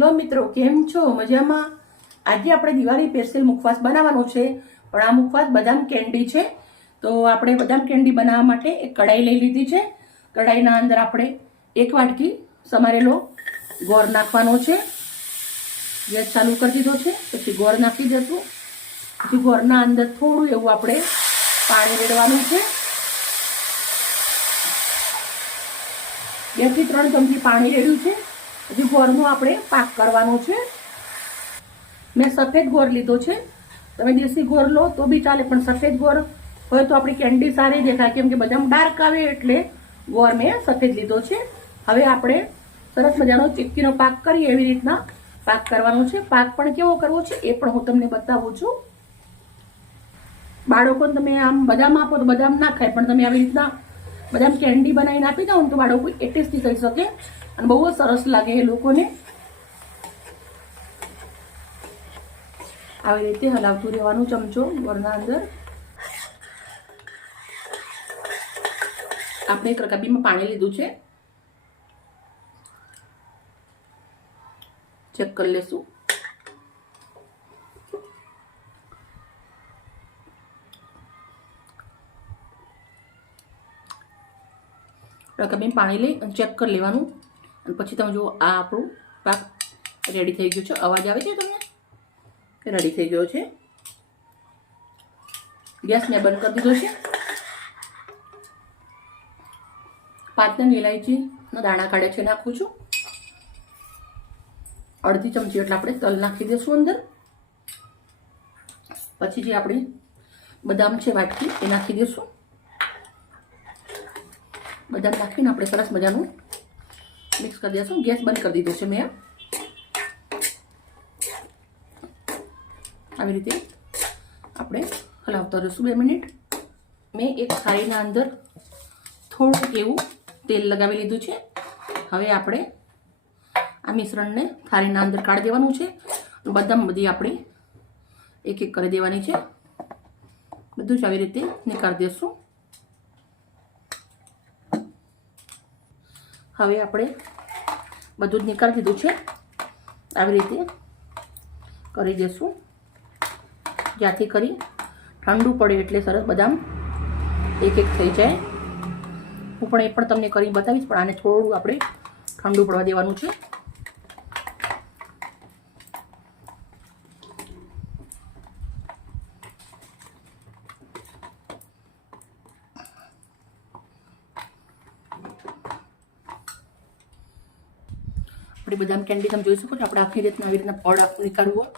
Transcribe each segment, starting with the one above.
Hello મિત્રો, કેમ છો? મજામાં? આજે આપણે દિવાળી સ્પેશિયલ મુખવાસ બનાવવાનો છે, પણ આ મુખવાસ બદામ કેન્ડી છે. તો આપણે બદામ કેન્ડી બનાવવા માટે એક કઢાઈ લઈ લીધી છે. કઢાઈના અંદર આપણે એક વાટકી સમારેલો ગોળ નાખવાનો છે. ગેસ ચાલુ કરી દીધો છે. પછી ગોળ નાખી દઈશું. પછી ગોળના અંદર થોડું એવું આપણે પાણી રેડવાનું છે. 2 થી 3 ચમચી પાણી રેડ્યું છે. પછી ગોળનો આપણે પાક કરવાનો છે. મેં સફેદ ગોળ લીધો છે. તમે દેશી ગોળ લો તો બી ચાલે, પણ સફેદ ગોળ હોય તો આપણી કેન્ડી સારી દેખાય, કેમ કે બદામ ડાર્ક આવે એટલે ગોળ મેં સફેદ લીધો છે. હવે આપણે સરસ મજાનો ચીક્કીનો પાક કરીએ એવી રીતના પાક કરવાનો છે. પાક પણ કેવો કરવો છે એ પણ હું તમને બતાવું છું. બાળકોને તમે આમ બદામ આપો તો બદામ ના ખાય, પણ તમે આવી રીતના બદામ કેન્ડી બનાવીને આપી દો તો બાળકો એ ટેસ્ટી થઈ શકે અને બહુ જ સરસ લાગે એ લોકોને. આવી રીતે હલાવતું રહેવાનું ચમચો ગોળના અંદર. આપણે એક રકાબીમાં પાણી લીધું છે. ચેક કરી લેશું. રકાબીમાં પાણી લઈ અને ચેક કરી લેવાનું. અને પછી તમે જુઓ, આ આપણું પાક રેડી થઈ ગયું છે. અવાજ આવે છે તમને? રેડી થઈ ગયો છે. ગેસ મેં બંધ કરી દીધો છે. 5 નંગ ઇલાયચીના દાણા કાઢ્યા છે નાખું છું. અડધી ચમચી એટલે આપણે તલ નાખી દઈશું અંદર. પછી જે આપણી બદામ છે વાટકી એ નાખી દઈશું. બદામ નાખીને આપણે સરસ મજાનું મિક્સ કરી દઈશું. ગેસ બંધ કરી દીધો છે મેં. આવી રીતે આપણે હલાવતા રહીશું 2 મિનિટ. મેં એક થાળીના અંદર થોડુંક એવું તેલ લગાવી લીધું છે. હવે આપણે આ મિશ્રણને થાળીના અંદર કાઢી દેવાનું છે. બદામ બધી આપણી એક એક કરી દેવાની છે. બધું જ આવી રીતે નીકાળી દઈશું. હવે આપણે બધું જ નીકાળી દીધું છે. આવી રીતે કરી દઈશું, જ્યાંથી કરી ઠંડુ પડે એટલે સરસ બદામ એક એક થઈ જાય. હું પણ એ પણ તમને કરી બતાવીશ, પણ આને થોડું આપણે ઠંડુ પડવા દેવાનું છે. આપણી બદામ કેન્ડી તમે જોઈ શકો છો. આપણે આખી રીતના આવી રીતના પડ નીકાળવું હોય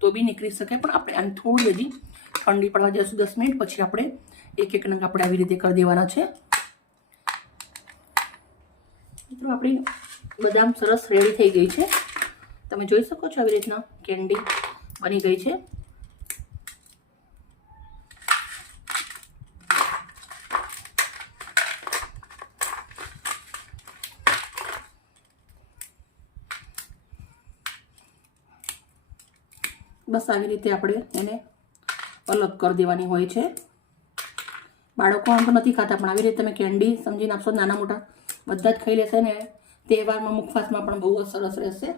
તો બી નીકળી શકે, પણ આપણે આને થોડી હજી ઠંડી પડવા દઈશું 10 મિનિટ. પછી આપણે એક એક નંગ આપણે આવી રીતે કરી દેવાના છે. મિત્રો, આપણી બદામ સરસ રેડી થઈ ગઈ છે. તમે જોઈ શકો છો આવી રીતના કેન્ડી બની ગઈ છે. બસ આવી રીતે આપણે એને અલગ કરી દેવાની હોય છે. બાળકો આમ તો નથી ખાતા, પણ આવી રીતે તમે કેન્ડી સમજીને આપશો, નાના મોટા બધા જ ખાઈ લેશે ને તહેવારમાં મુખવાસમાં પણ બહુ જ સરસ રહેશે.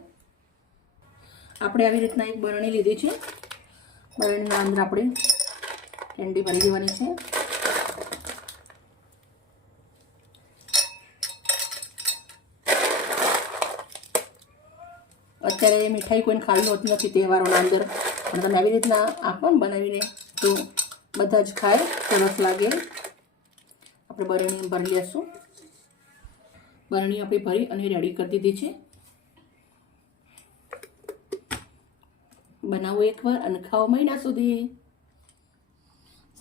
આપણે આવી રીતના એક બરણી લીધી છે. બરણીના અંદર આપણે કેન્ડી ભરી દેવાની છે. અત્યારે મીઠાઈ કોઈને ખાવી હોતી નથી તહેવારોના અંદર, પણ તમે આવી રીતના આપો ને બનાવીને તો બધા જ ખાય, સરસ લાગે. આપણે બરણી ભરી લઈશું. બરણી આપણે ભરી અને રેડી કરી દીધી છે. બનાવો એકવાર અને ખાઓ મહિના સુધી.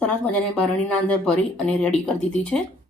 સરસ મજાની બરણીના અંદર ભરી અને રેડી કરી દીધી છે.